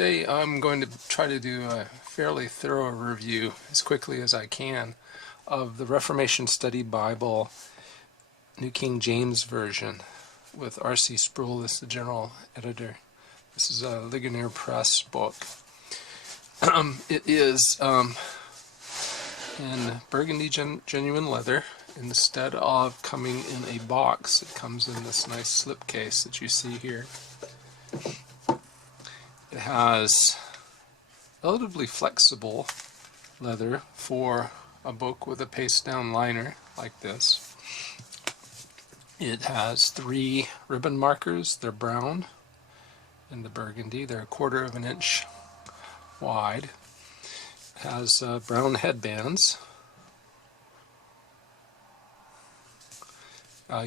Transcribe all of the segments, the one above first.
Today I'm going to try to do a fairly thorough review as quickly as I can of the Reformation Study Bible, New King James Version, with R.C. Sproul as the general editor. This is a Ligonier Press book. It is in Burgundy genuine leather. Instead of coming in a box, it comes in this nice slipcase that you see here. It has relatively flexible leather for a book with a paste-down liner like this. It has 3 ribbon markers. They're brown in the Burgundy. They're 1/4 of an inch wide. It has brown headbands.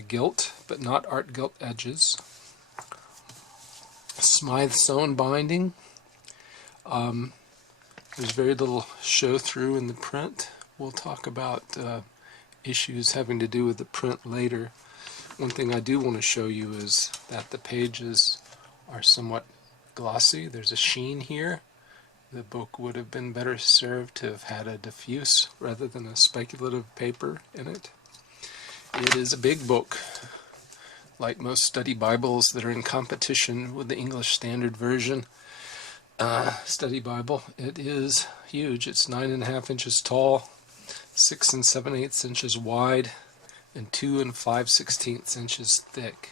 Gilt, but not art gilt edges. Smythe sewn binding. There's very little show through in the print. We'll talk about issues having to do with the print later. One thing I do want to show you is that the pages are somewhat glossy. There's a sheen here. The book would have been better served to have had a diffuse rather than a speculative paper in it. It is a big book. Like most study Bibles that are in competition with the English Standard Version study Bible, it is huge. It's 9.5 inches tall, 6 7/8 inches wide, and 2 5/16 inches thick.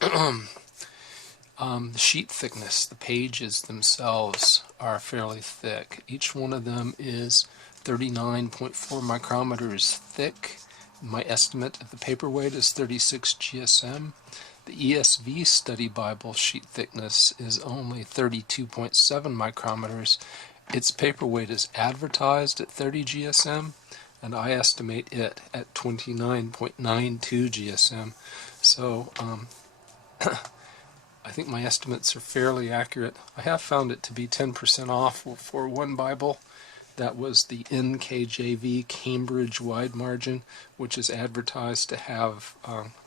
The sheet thickness, the pages themselves are fairly thick. Each one of them is 39.4 micrometers thick. My estimate of the paperweight is 36 GSM. The ESV Study Bible sheet thickness is only 32.7 micrometers. Its paperweight is advertised at 30 GSM, and I estimate it at 29.92 GSM. So I think my estimates are fairly accurate. I have found it to be 10% off for one Bible. That was the NKJV Cambridge wide margin, which is advertised to have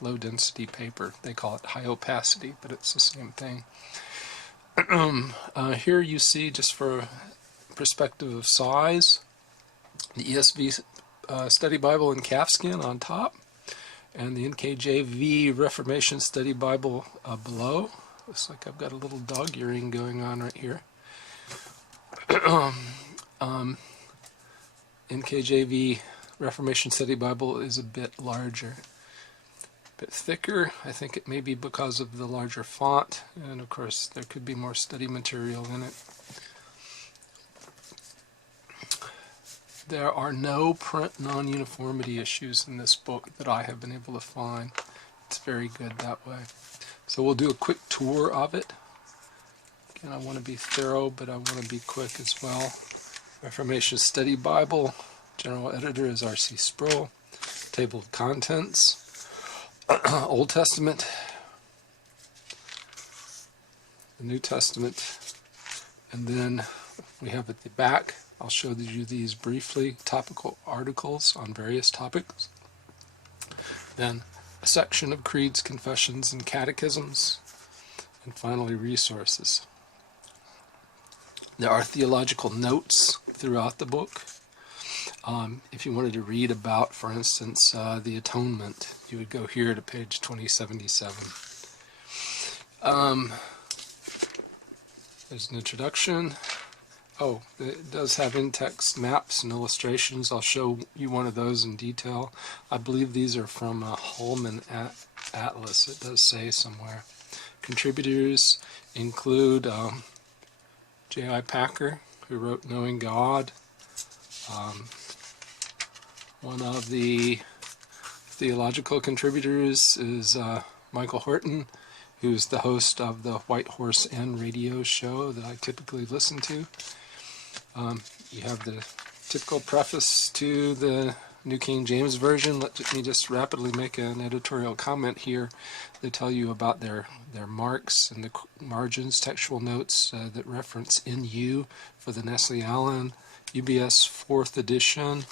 low density paper. They call it high opacity, but it's the same thing. Here you see, just for perspective of size, the ESV Study Bible in calfskin on top, and the NKJV Reformation Study Bible below. Looks like I've got a little dog earring going on right here. NKJV Reformation Study Bible is a bit larger, a bit thicker. I think it may be because of the larger font, and of course there could be more study material in it. There are no print non-uniformity issues in this book that I have been able to find. It's very good that way. So we'll do a quick tour of it. Again, I want to be thorough, but I want to be quick as well. Reformation Study Bible, general editor is R.C. Sproul. Table of contents, Old Testament, the New Testament, and then we have at the back, I'll show you these briefly, topical articles on various topics. Then a section of creeds, confessions, and catechisms, and finally resources. There are theological notes throughout the book. If you wanted to read about, for instance, the atonement, you would go here to page 2077. There's an introduction. Oh, it does have in-text maps and illustrations. I'll show you one of those in detail. I believe these are from Holman Atlas, it does say somewhere. Contributors include J.I. Packer, who wrote Knowing God. One of the theological contributors is Michael Horton, who's the host of the White Horse Inn radio show that I typically listen to. You have the typical preface to the New King James Version. Let me just rapidly make an editorial comment here. They tell you about their marks and the margins, textual notes that reference NU for the Nestle Allen UBS 4th edition,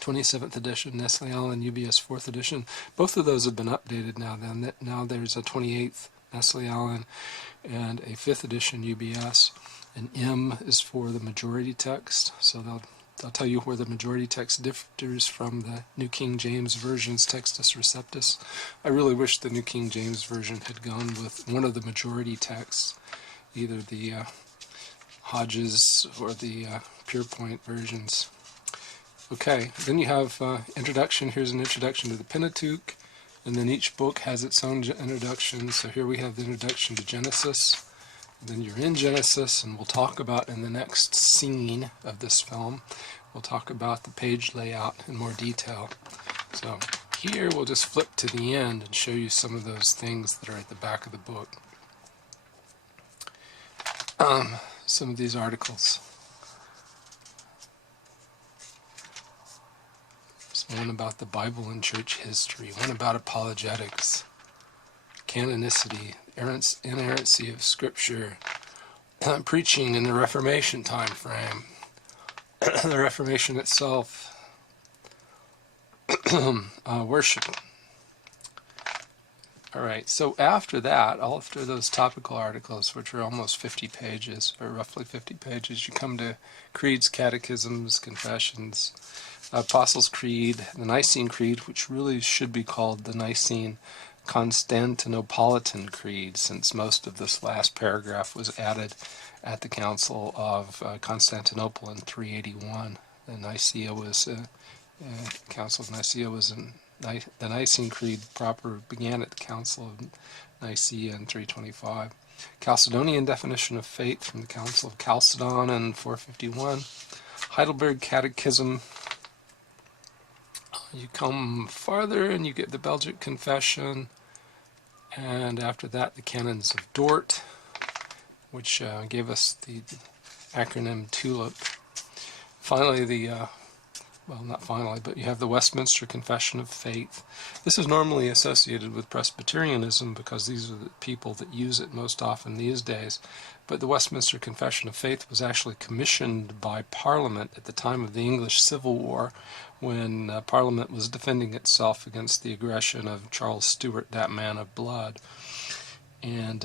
27th edition, Nestle Allen UBS 4th edition. Both of those have been updated now. Now there's a 28th Nestle Allen, and a 5th edition UBS. An M is for the majority text, so they'll tell you where the majority text differs from the New King James Version's Textus Receptus. I really wish the New King James Version had gone with one of the majority texts, either the Hodges or the Pierpoint versions. Okay, then you have introduction. Here's an introduction to the Pentateuch, and then each book has its own introduction. So here we have the introduction to Genesis. Then you're in Genesis, and we'll talk about in the next scene of this film, we'll talk about the page layout in more detail. So here we'll just flip to the end and show you some of those things that are at the back of the book. Some of these articles. There's one about the Bible and church history, one about apologetics, canonicity, inerrancy of Scripture, preaching in the Reformation time frame, the Reformation itself, worship. Alright, so after that, after those topical articles, which are almost 50 pages, or roughly 50 pages, you come to creeds, catechisms, confessions, Apostles' Creed, the Nicene Creed, which really should be called the Nicene Constantinopolitan Creed, since most of this last paragraph was added at the Council of Constantinople in 381. The Nicaea was Council of Nicaea was the Nicene Creed proper began at the Council of Nicaea in 325. Chalcedonian definition of faith from the Council of Chalcedon in 451. Heidelberg Catechism. You come farther and you get the Belgic Confession, and after that the Canons of Dort, which gave us the acronym TULIP. Finally, well, not finally, but you have the Westminster Confession of Faith. This is normally associated with Presbyterianism because these are the people that use it most often these days. But the Westminster Confession of Faith was actually commissioned by Parliament at the time of the English Civil War, when Parliament was defending itself against the aggression of Charles Stuart, that man of blood. And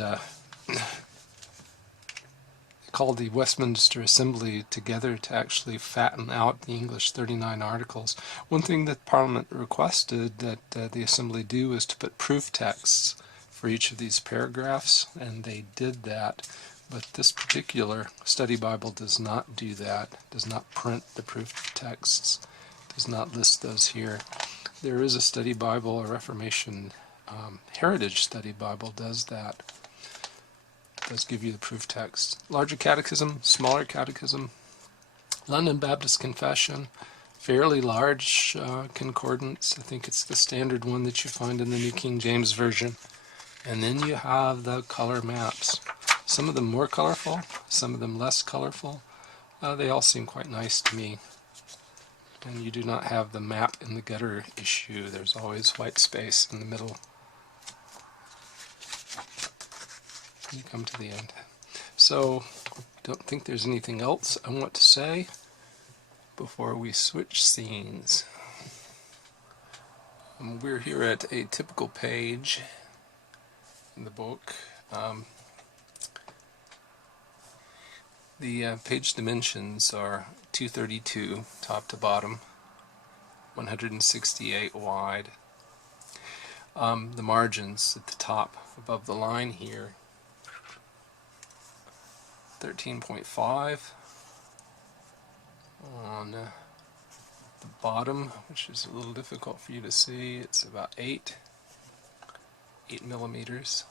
called the Westminster Assembly together to actually fatten out the English 39 articles. One thing that Parliament requested that the Assembly do is to put proof texts for each of these paragraphs, and they did that. But this particular study Bible does not do that, does not print the proof texts, does not list those here. There is a study Bible, a Reformation Heritage Study Bible does that. Does give you the proof text. Larger catechism, smaller catechism, London Baptist Confession, fairly large concordance. I think it's the standard one that you find in the New King James Version. And then you have the color maps. Some of them more colorful, some of them less colorful. They all seem quite nice to me. And you do not have the map in the gutter issue. There's always white space in the middle. You come to the end. So, I don't think there's anything else I want to say before we switch scenes. We're here at a typical page in the book. The page dimensions are 232 top to bottom, 168 wide. The margins at the top above the line here, 13.5. On the bottom, which is a little difficult for you to see, it's about 8 millimeters.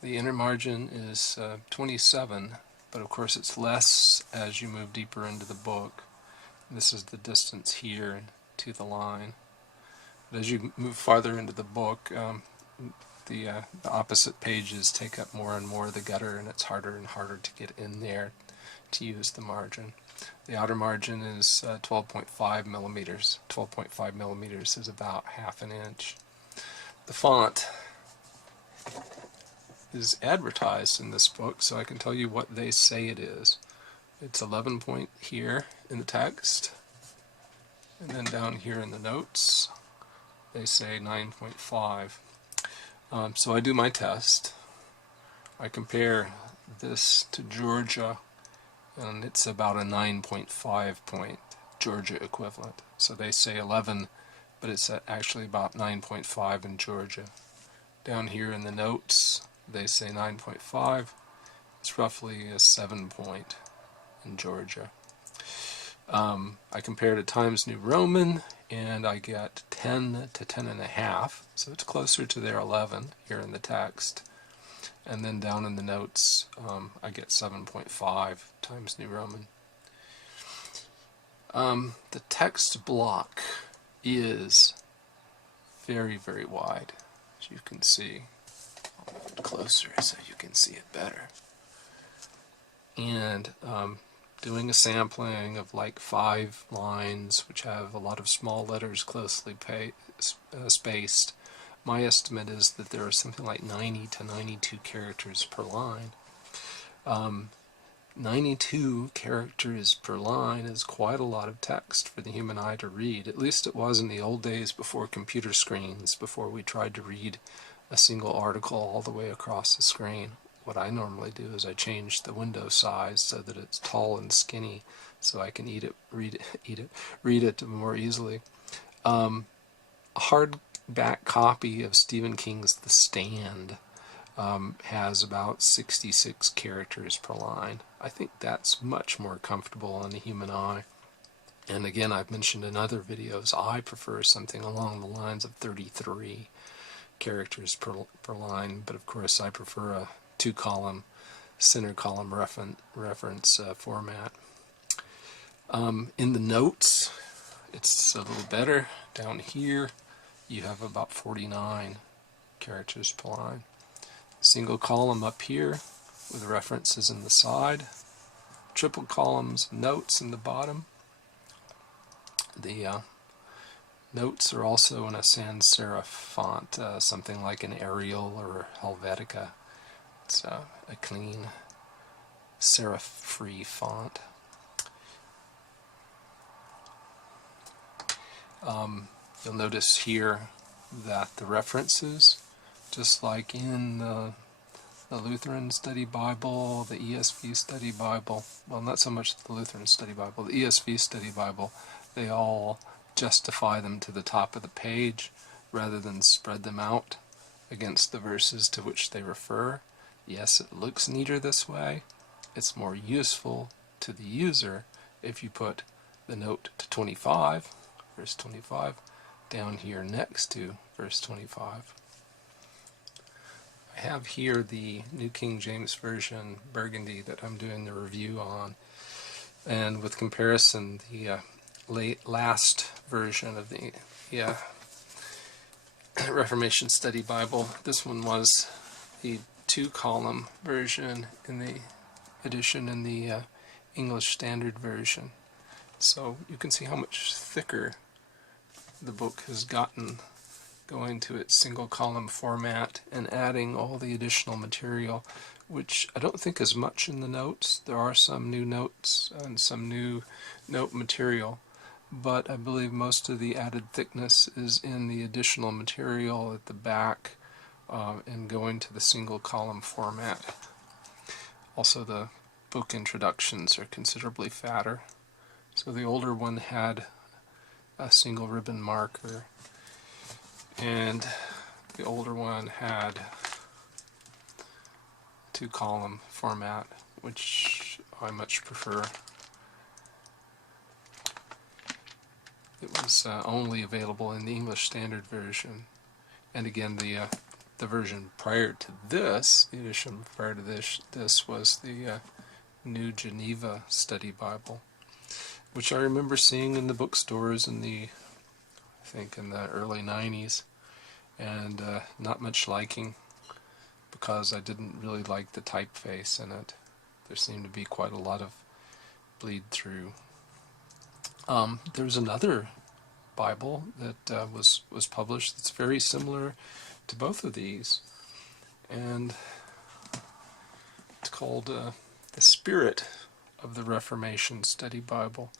The inner margin is 27, but of course it's less as you move deeper into the book. This is the distance here to the line. But as you move farther into the book, the opposite pages take up more and more of the gutter, and it's harder and harder to get in there to use the margin. The outer margin is 12.5 millimeters. 12.5 millimeters is about half an inch. The font is advertised in this book, so I can tell you what they say it is. It's 11 point here in the text, and then down here in the notes they say 9.5. So I do my test. I compare this to Georgia, and it's about a 9.5 point Georgia equivalent. So they say 11, but it's actually about 9.5 in Georgia. Down here in the notes, they say 9.5. It's roughly a 7 point in Georgia. I compare to Times New Roman, and I get 10 to 10.5, so it's closer to their 11 here in the text. And then down in the notes, I get 7.5 Times New Roman. The text block is very, very wide, as you can see. I'll move it closer so you can see it better. And doing a sampling of like 5 lines, which have a lot of small letters closely spaced, my estimate is that there are something like 90 to 92 characters per line. 92 characters per line is quite a lot of text for the human eye to read. At least it was in the old days before computer screens, before we tried to read a single article all the way across the screen. What I normally do is I change the window size so that it's tall and skinny, so I can read it more easily. A hardback copy of Stephen King's The Stand has about 66 characters per line. I think that's much more comfortable on the human eye. And again, I've mentioned in other videos, I prefer something along the lines of 33 characters per line, but of course I prefer a 2-column, center column reference format. In the notes, it's a little better. Down here, you have about 49 characters per line. Single column up here with references in the side. Triple columns, notes in the bottom. The notes are also in a sans serif font, something like an Arial or Helvetica. It's a clean, serif-free font. You'll notice here that the references, just like in the Lutheran Study Bible, the ESV Study Bible, well, not so much the Lutheran Study Bible, the ESV Study Bible, they all justify them to the top of the page rather than spread them out against the verses to which they refer. Yes, it looks neater this way. It's more useful to the user if you put the note to 25, verse 25, down here next to verse 25. I have here the New King James Version Burgundy that I'm doing the review on, and with comparison, the last version of the Reformation Study Bible, this one was the 2-column version in the edition in the English Standard Version. So you can see how much thicker the book has gotten going to its single column format and adding all the additional material, which I don't think is much in the notes. There are some new notes and some new note material, but I believe most of the added thickness is in the additional material at the back and going to the single column format. Also, the book introductions are considerably fatter. So the older one had a single ribbon marker, and the older one had 2-column format, which I much prefer. It was only available in the English Standard Version, and again the version prior to this, the edition prior to this was the New Geneva Study Bible, which I remember seeing in the bookstores in the early 90s, and not much liking, because I didn't really like the typeface in it. There seemed to be quite a lot of bleed through. There's another Bible that was published that's very similar to both of these, and it's called The Spirit of the Reformation Study Bible.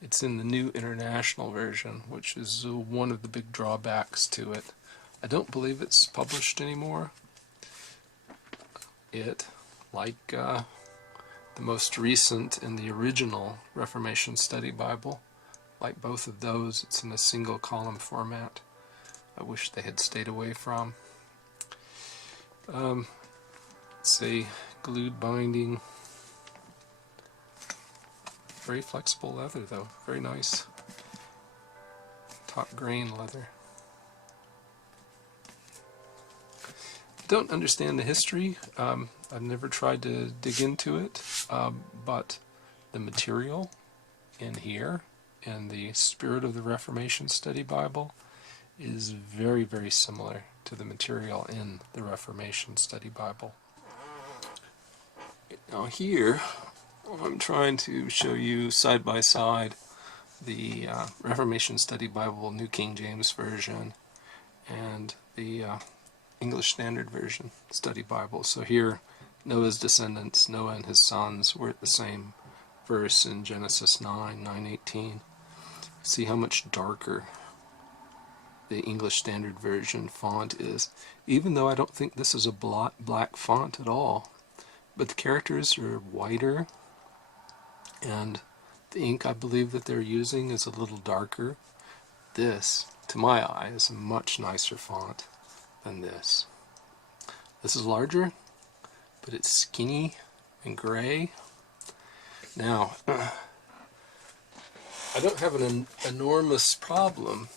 It's in the New International Version, which is one of the big drawbacks to it. I don't believe it's published anymore. it, like the most recent in the original Reformation Study Bible, like both of those, it's in a single column format. I wish they had stayed away from. Let's see, glued binding. Very flexible leather though, very nice. Top grain leather. Don't understand the history. I've never tried to dig into it, but the material in here, in the Spirit of the Reformation Study Bible, is very, very similar to the material in the Reformation Study Bible. Now here, I'm trying to show you side by side the Reformation Study Bible, New King James Version, and the English Standard Version Study Bible. So here, Noah's descendants, Noah and his sons, were at the same verse in Genesis 9:18. See how much darker the English Standard Version font is, even though I don't think this is a black font at all. But the characters are whiter, and the ink I believe that they're using is a little darker. This, to my eye, is a much nicer font than this. This is larger, but it's skinny and gray. Now, I don't have an enormous problem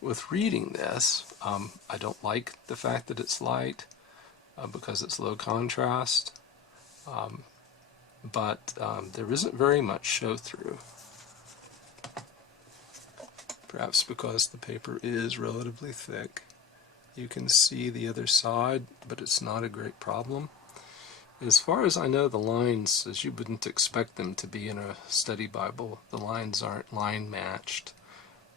with reading this. I don't like the fact that it's light because it's low contrast, but there isn't very much show through. Perhaps because the paper is relatively thick. You can see the other side, but it's not a great problem. As far as I know, the lines, as you wouldn't expect them to be in a study Bible, the lines aren't line matched,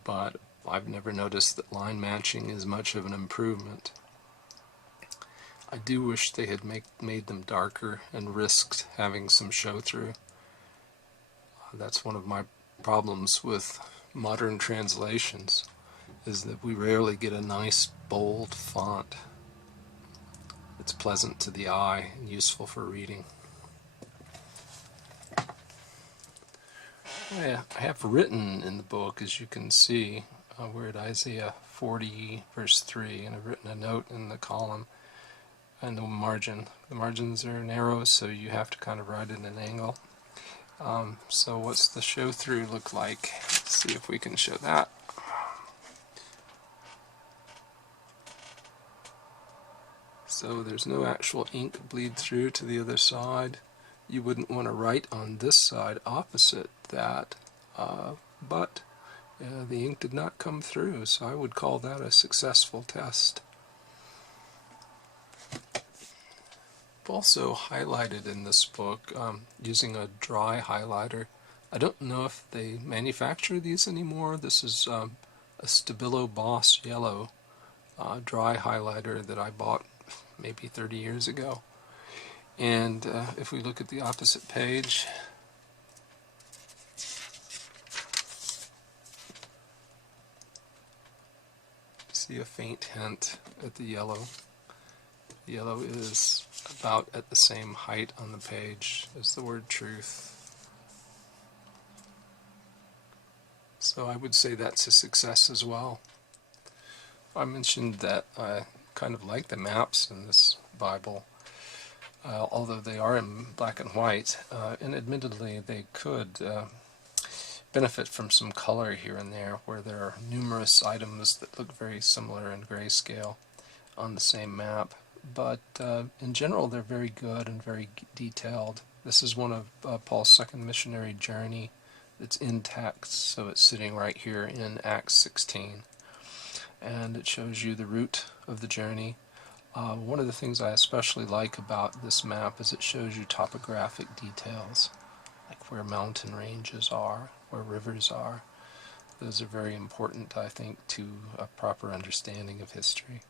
but I've never noticed that line matching is much of an improvement. I do wish they had made them darker and risked having some show through. That's one of my problems with modern translations, is that we rarely get a nice bold font that's pleasant to the eye and useful for reading. I have written in the book, as you can see, we're at Isaiah 40 verse 3, and I've written a note in the column and the margin. The margins are narrow, so you have to kind of write at an angle. So what's the show through look like? Let's see if we can show that. So there's no actual ink bleed through to the other side. You wouldn't want to write on this side opposite that, but the ink did not come through, so I would call that a successful test. I've also highlighted in this book using a dry highlighter. I don't know if they manufacture these anymore. This is a Stabilo Boss Yellow dry highlighter that I bought maybe 30 years ago. And if we look at the opposite page, see a faint hint at the yellow. The yellow is about at the same height on the page as the word truth. So I would say that's a success as well. I mentioned that I kind of like the maps in this Bible, although they are in black and white, and admittedly they could benefit from some color here and there, where there are numerous items that look very similar in grayscale on the same map. But in general, they're very good and very detailed. This is one of Paul's second missionary journey. It's in text, so it's sitting right here in Acts 16. And it shows you the route of the journey. One of the things I especially like about this map is it shows you topographic details, like where mountain ranges are, where rivers are. Those are very important, I think, to a proper understanding of history.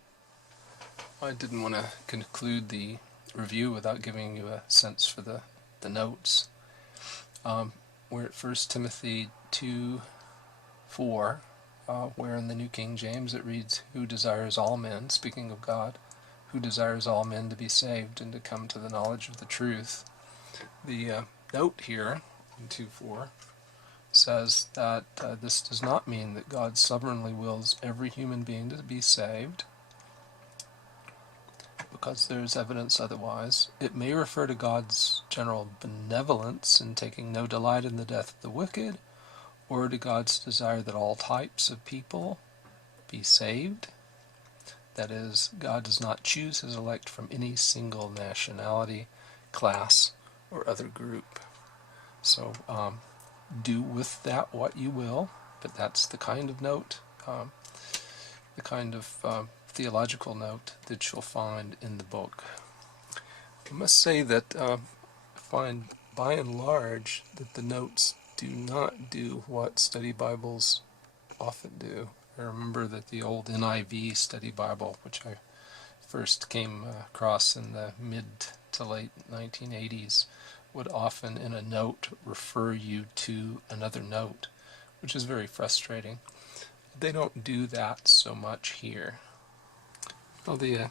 I didn't want to conclude the review without giving you a sense for the notes. We're at 1 Timothy 2:4, where in the New King James it reads, "Who desires all men," speaking of God, who desires all men to be saved and to come to the knowledge of the truth. The note here in 2:4 says that this does not mean that God sovereignly wills every human being to be saved, because there is evidence otherwise. It may refer to God's general benevolence in taking no delight in the death of the wicked, or to God's desire that all types of people be saved. That is, God does not choose his elect from any single nationality, class, or other group. So do with that what you will, but that's the kind of note, the kind of theological note that you'll find in the book. I must say that I find by and large that the notes do not do what study Bibles often do. I remember that the old NIV study Bible, which I first came across in the mid to late 1980s, would often in a note refer you to another note, which is very frustrating. They don't do that so much here. Well, the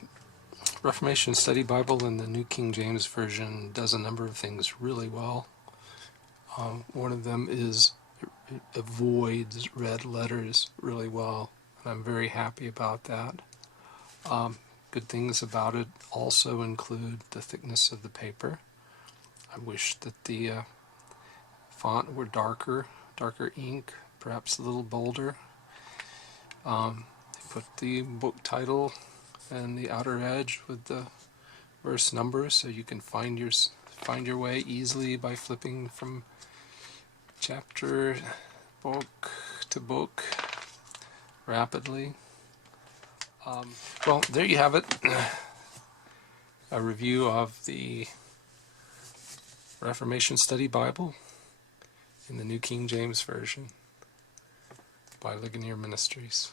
Reformation Study Bible in the New King James Version does a number of things really well. One of them is it avoids red letters really well, and I'm very happy about that. Good things about it also include the thickness of the paper. I wish that the font were darker ink, perhaps a little bolder. They put the book title and the outer edge with the verse numbers, so you can find your way easily by flipping from chapter, book to book rapidly. Well, there you have it. A review of the Reformation Study Bible in the New King James Version by Ligonier Ministries.